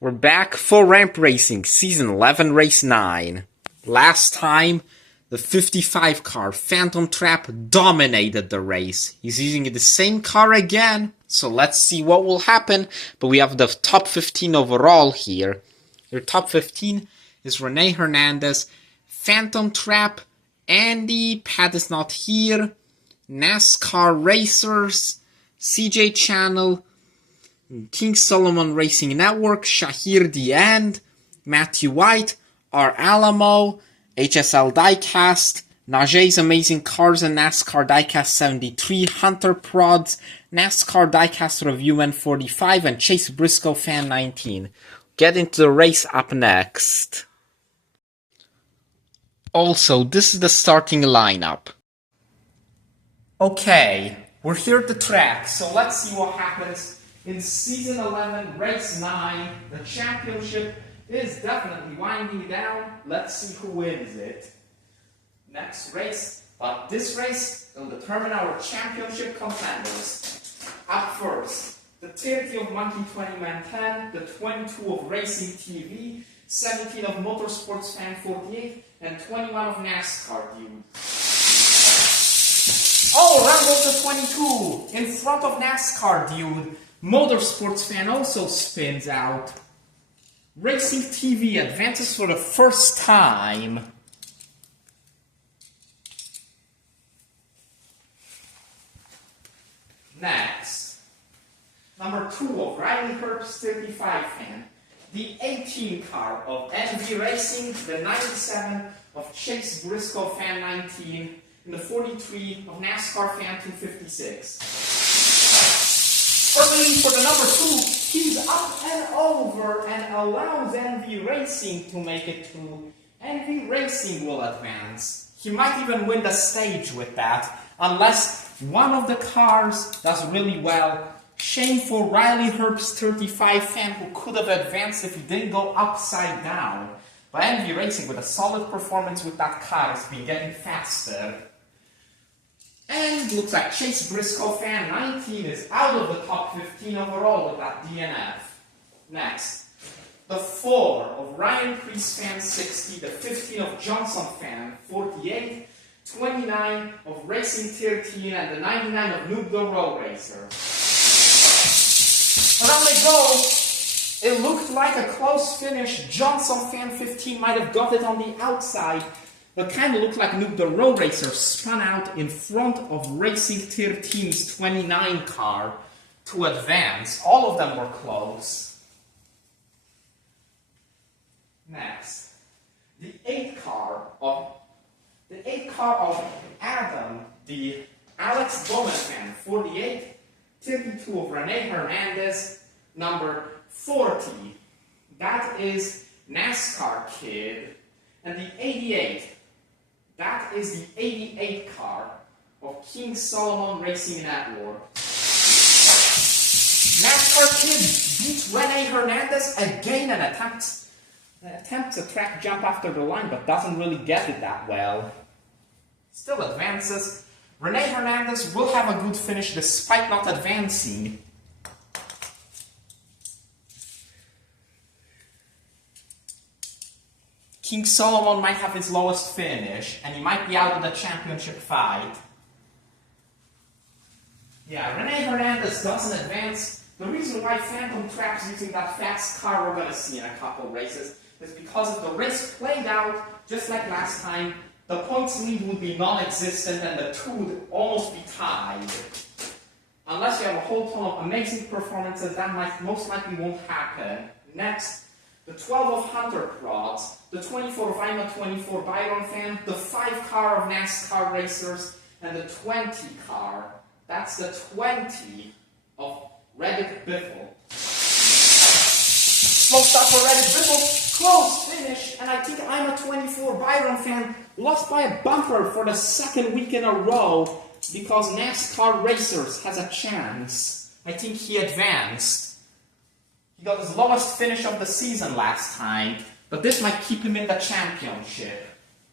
We're back for ramp racing, season 11, race 9. Last time, the 55 car, Phantom Trap, dominated the race. He's using the same car again, so let's see what will happen. But we have the top 15 overall here. Your top 15 is Rene Hernandez, Phantom Trap, Andy, Pat is not here, NASCAR Racers, CJ Channel, King Solomon Racing Network, Shahir The End, Matthew White, R. Alamo, HSL Diecast, Najee Amazing Cars and NASCAR Diecast 73, Hunter Prods, NASCAR Diecast Review N45, and Chase Briscoe Fan 19. Get into the race up next. Also, this is the starting lineup. Okay, we're here at the track, so let's see what happens. In Season 11, Race 9, the championship is definitely winding down. Let's see who wins it. Next race, but this race will determine our championship contenders. Up first, the 30 of Monkey 20 Man 10, the 22 of Racing TV, 17 of Motorsports Fan 48, and 21 of NASCAR Dude. Oh, Rumble to 22 in front of NASCAR Dude. Motorsports Fan also spins out. Racing TV advances for the first time. Next, number 2 of Riley Herbst 35 Fan, the 18 car of NV Racing, the 97 of Chase Briscoe Fan 19, and the 43 of NASCAR Fan 256. Early for the number 2, he's up and over and allows NV Racing to make it through. NV Racing will advance. He might even win the stage with that, unless one of the cars does really well. Shame for Riley Herbst 35 Fan, who could have advanced if he didn't go upside down. But NV Racing, with a solid performance with that car, has been getting faster. And looks like Chase Briscoe Fan 19 is out of the top 15 overall with that DNF. Next, the 4 of Ryan Priest Fan 60, the 15 of Johnson Fan 48, 29 of Racing 13, and the 99 of Noob the Road Racer. Around they go. It looked like a close finish. Johnson Fan 15 might have got it on the outside, but kind of looked like Noob the Road Racer spun out in front of Racing 13's 29 car to advance. All of them were close. Next, the 8 car of Adam, the Alex Bowman Fan 48, 32 of Rene Hernandez, number 40. That is NASCAR Kid, and the 88. That is the 88 car of King Solomon Racing Network. NASCAR Kid beats Rene Hernandez again and attempts a track jump after the line, but doesn't really get it that well. Still advances. Rene Hernandez will have a good finish despite not advancing. King Solomon might have his lowest finish, and he might be out of the championship fight. Yeah, Rene Hernandez doesn't advance. The reason why Phantom Trap's using that fast car we're going to see in a couple races is because if the race played out just like last time, the points lead would be non-existent and the two would almost be tied. Unless you have a whole ton of amazing performances, that most likely won't happen. Next, the 12 of Hunter Prods, the 24 of IMA 24 Byron Fan, the 5 car of NASCAR Racers, and the 20 car. That's the 20 of Reddit Biffle. Slow stop for Reddit Biffle, close finish, and I think IMA 24 Byron Fan lost by a bumper for the second week in a row because NASCAR Racers has a chance. I think he advanced. He got his lowest finish of the season last time, but this might keep him in the championship.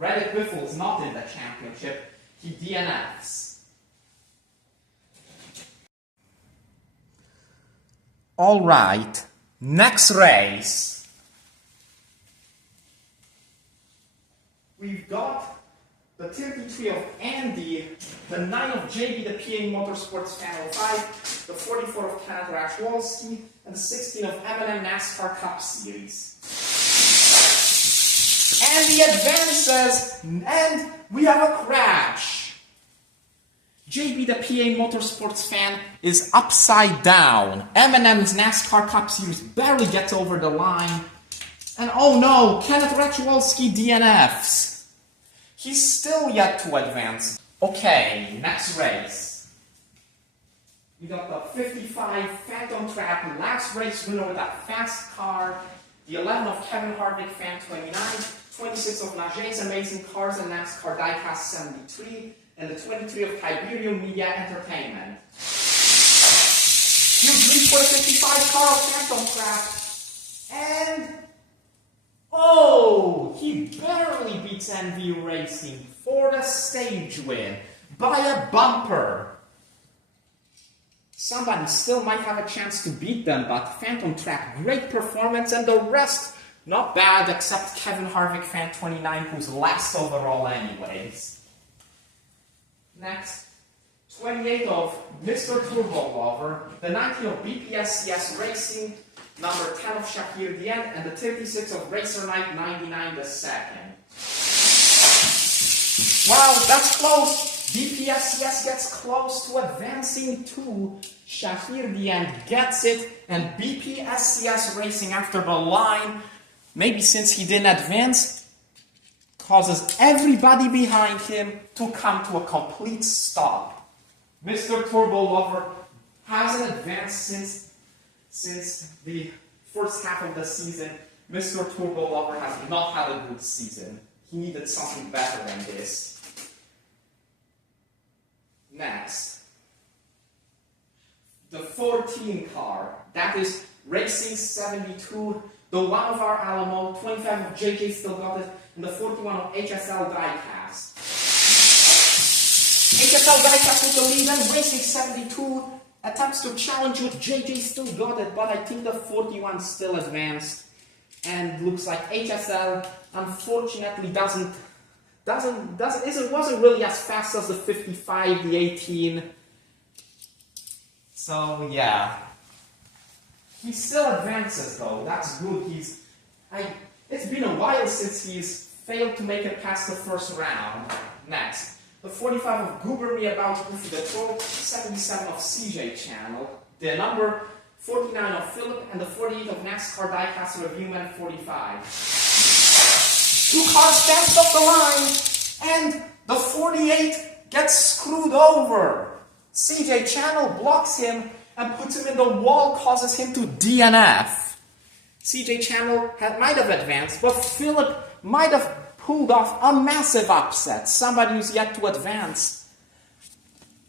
Reddit Biffle is not in the championship. He DNFs. Alright, Next race, we've got the 33 of Andy, the 9 of JB, the PA Motorsports Fan 05, the 44 of Kenneth Rachwolski, and the 16 of M&M NASCAR Cup Series. Andy advances, and we have a crash. JB, the PA Motorsports Fan, is upside down. M&M's NASCAR Cup Series barely gets over the line. And oh no, Kenneth Rachwolski DNFs. He's still yet to advance. Okay, next race. We got the 55 Phantom Trap last race winner with that fast car. The 11 of Kevin Harvick Fan 29. 26 of Najee's Amazing Cars and NASCAR Diecast 73. And the 23 of Tiberium Media Entertainment. Huge lead for the 55 car of Phantom Trap. And oh, he barely beats NV Racing for the stage win by a bumper. Somebody still might have a chance to beat them, but Phantom Trap, great performance, and the rest not bad, except Kevin Harvick Fan 29, who's last overall anyways. Next, 28 of Mr. Turbo Lover, the 19 of BPSCS Racing, number 10 of Shakir Dien, and the 36 of Racer Knight 99 the second. Wow, that's close. BPSCS gets close to advancing too. Shakir Dien gets it, and BPSCS Racing after the line, maybe since he didn't advance, causes everybody behind him to come to a complete stop. Mr. Turbo Lover hasn't advanced since the first half of the season. Mr. Turbo Lover has not had a good season. He needed something better than this. Next, the 14 car, that is Racing 72, the 1 of our Alamo, 25 of JJ still got it, and the 41 of HSL Diecast. HSL Diecast with the lead, and Racing 72 attempts to challenge with JJ still got it, but I think the 41 still advanced, and looks like HSL unfortunately wasn't really as fast as the 55, the 18. So yeah, he still advances though. That's good. It's been a while since he's failed to make it past the first round. Next, the 45 of Goober Me About Goofy the Troll, 77 of CJ Channel, the number 49 of Philip, and the 48 of NASCAR Diecast Reviewman 45. 2 cars fast off the line, and the 48 gets screwed over. CJ Channel blocks him and puts him in the wall, causes him to DNF. CJ Channel might have advanced, but Philip might have pulled off a massive upset. Somebody who's yet to advance.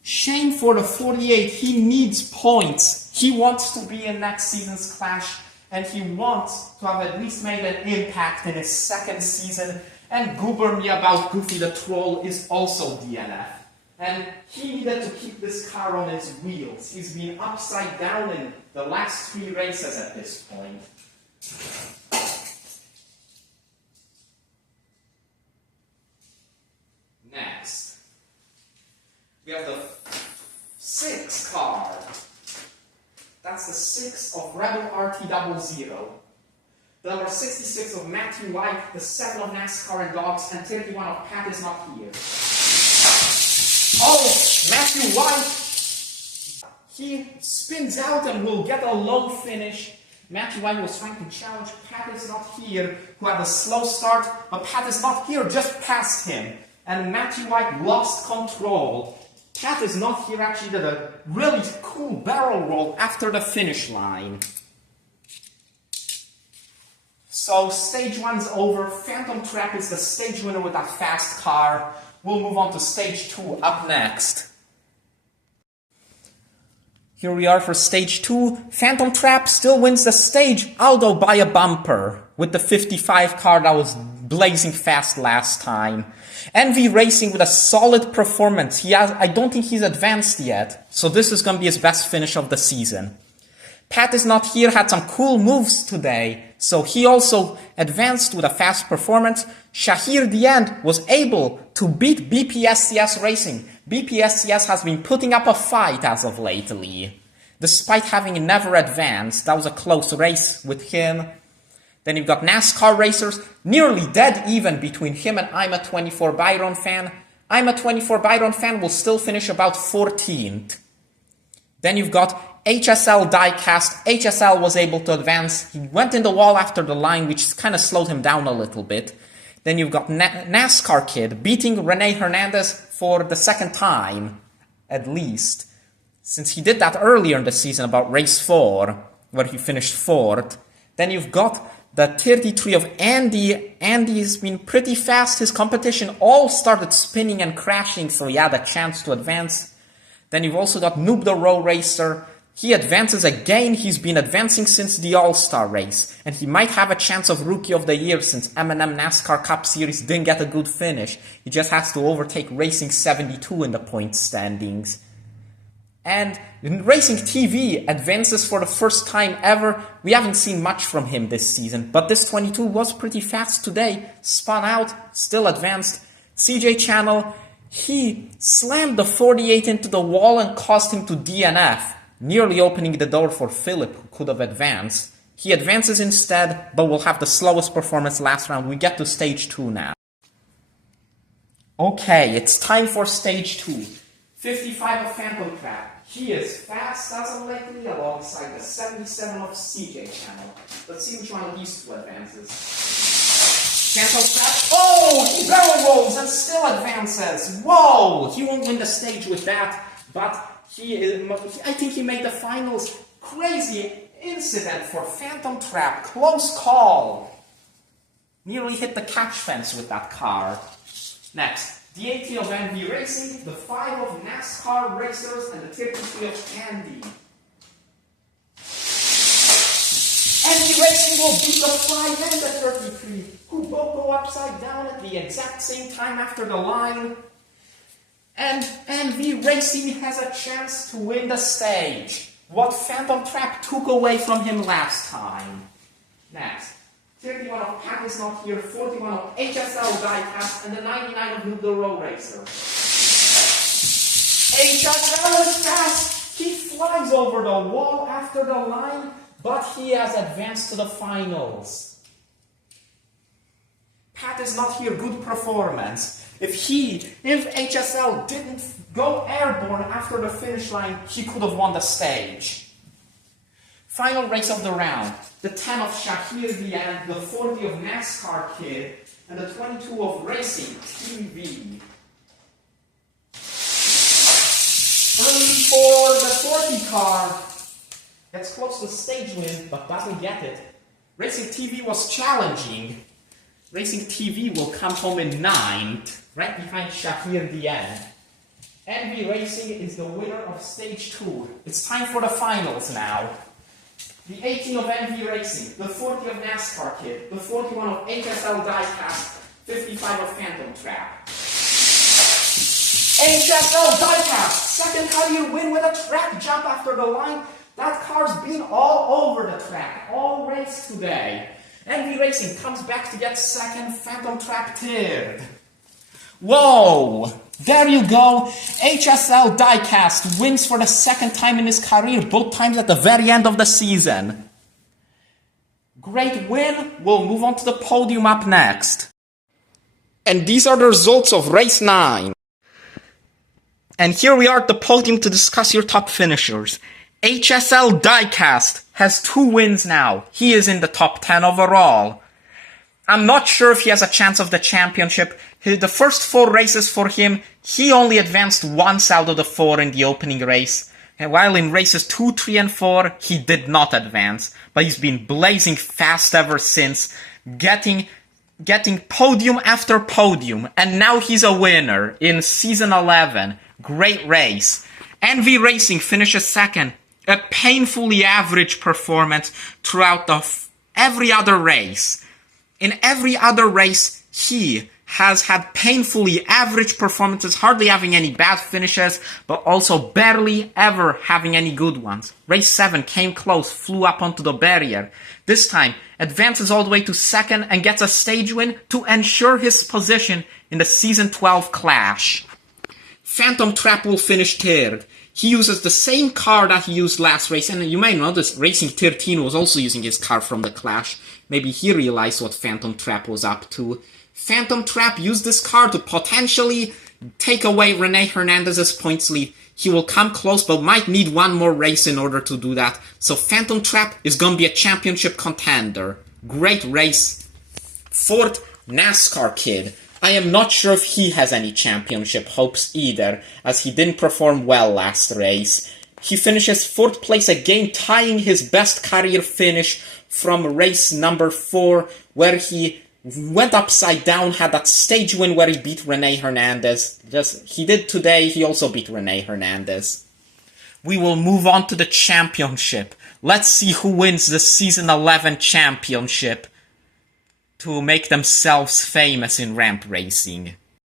Shame for the 48. He needs points. He wants to be in next season's Clash, and he wants to have at least made an impact in his second season. And Goober Me About Goofy the Troll is also DNF. And he needed to keep this car on his wheels. He's been upside down in the last 3 races at this point. Next, we have the 6 car. That's the 6 of Rebel RT00. The number 66 of Matthew White, the 7 of NASCAR and Dogs, and 31 of Pat Is Not Here. Oh, Matthew White! He spins out and will get a low finish. Matthew White was trying to challenge Pat Is Not Here, who had a slow start, but Pat Is Not Here just passed him. And Matthew White lost control. Pat Is Not Here actually did a really cool barrel roll after the finish line. So stage 1's over. Phantom Trap is the stage winner with that fast car. We'll move on to stage 2 up next. Here we are for stage 2. Phantom Trap still wins the stage, although by a bumper, with the 55 car that was blazing fast last time. NV Racing with a solid performance. I don't think he's advanced yet, so this is going to be his best finish of the season. Pat is not here had some cool moves today, so he also advanced with a fast performance. Shahir the End was able to beat BPSCS Racing. BPSCS has been putting up a fight as of lately. Despite having never advanced, that was a close race with him. Then you've got NASCAR racers, nearly dead even between him and I'm a 24 Byron fan. I'm a 24 Byron fan will still finish about 14th. Then you've got HSL diecast. HSL was able to advance. He went in the wall after the line, which kind of slowed him down a little bit. Then you've got NASCAR Kid beating Rene Hernandez for the second time, at least. Since he did that earlier in the season, about race 4, where he finished 4th. Then you've got the 33 of Andy. Andy's been pretty fast. His competition all started spinning and crashing, so he had a chance to advance. Then you've also got Noob the Row Racer. He advances again. He's been advancing since the All-Star race. And he might have a chance of Rookie of the Year since M&M NASCAR Cup Series didn't get a good finish. He just has to overtake Racing 72 in the point standings. And Racing TV advances for the first time ever. We haven't seen much from him this season, but this 22 was pretty fast today. Spun out, still advanced. CJ Channel, he slammed the 48 into the wall and caused him to DNF, nearly opening the door for Philip, who could have advanced. He advances instead, but will have the slowest performance last round. We get to stage 2 now. Okay, it's time for stage 2. 55 of Phantom Trap. He is fast as of lately alongside the 77 of CJ Channel. Let's see which one of these two advances. Phantom Trap. Oh! He barrel rolls and still advances. Whoa! He won't win the stage with that, but I think he made the finals. Crazy incident for Phantom Trap. Close call. Nearly hit the catch fence with that car. Next. The 18 of NV Racing, the 5 of NASCAR Racers, and the 33 of Andy. NV Racing will beat the 5 and the 33, who both go upside down at the exact same time after the line. And NV Racing has a chance to win the stage. What Phantom Trap took away from him last time. Next. 31 of Pat is not here, 41 of HSL diecast, and the 99 of Noob the Row Racer. HSL is fast! He flies over the wall after the line, but he has advanced to the finals. Pat is not here, good performance. If HSL didn't go airborne after the finish line, he could have won the stage. Final race of the round. The 10 of Shahir the End, the 40 of NASCAR Kid, and the 22 of Racing TV. Early for the 40 car. Gets close to stage win, but doesn't get it. Racing TV was challenging. Racing TV will come home in 9th, right behind Shahir the End. NV Racing is the winner of stage 2. It's time for the finals now. The 18 of NV Racing, the 40 of NASCAR Kid, the 41 of HSL Diecast, 55 of Phantom Trap. HSL Diecast, second career win with a track jump after the line. That car's been all over the track, all race today. NV Racing comes back to get second, Phantom Trap third. Whoa! There you go. HSL Diecast wins for the second time in his career, both times at the very end of the season. Great win. We'll move on to the podium up next. And these are the results of race 9. And here we are at the podium to discuss your top finishers. HSL Diecast has 2 wins now. He is in the top 10 overall. I'm not sure if he has a chance of the championship. The first 4 races for him, he only advanced once out of the 4 in the opening race. And while in races 2, 3, and 4, he did not advance. But he's been blazing fast ever since, getting podium after podium. And now he's a winner in season 11. Great race. NV Racing finishes second. A painfully average performance throughout every other race. In every other race, he has had painfully average performances, hardly having any bad finishes, but also barely ever having any good ones. Race 7 came close, flew up onto the barrier. This time, advances all the way to second and gets a stage win to ensure his position in the Season 12 Clash. Phantom Trap will finish third. He uses the same car that he used last race, and you may notice Racing 13 was also using his car from the Clash. Maybe he realized what Phantom Trap was up to. Phantom Trap used this car to potentially take away Rene Hernandez's points lead. He will come close, but might need one more race in order to do that. So Phantom Trap is going to be a championship contender. Great race. Fourth, NASCAR Kid. I am not sure if he has any championship hopes either, as he didn't perform well last race. He finishes 4th place again, tying his best career finish from race number 4, where he went upside down, had that stage win where he beat Rene Hernandez. He did today, he also beat Rene Hernandez. We will move on to the championship. Let's see who wins the Season 11 championship to make themselves famous in ramp racing.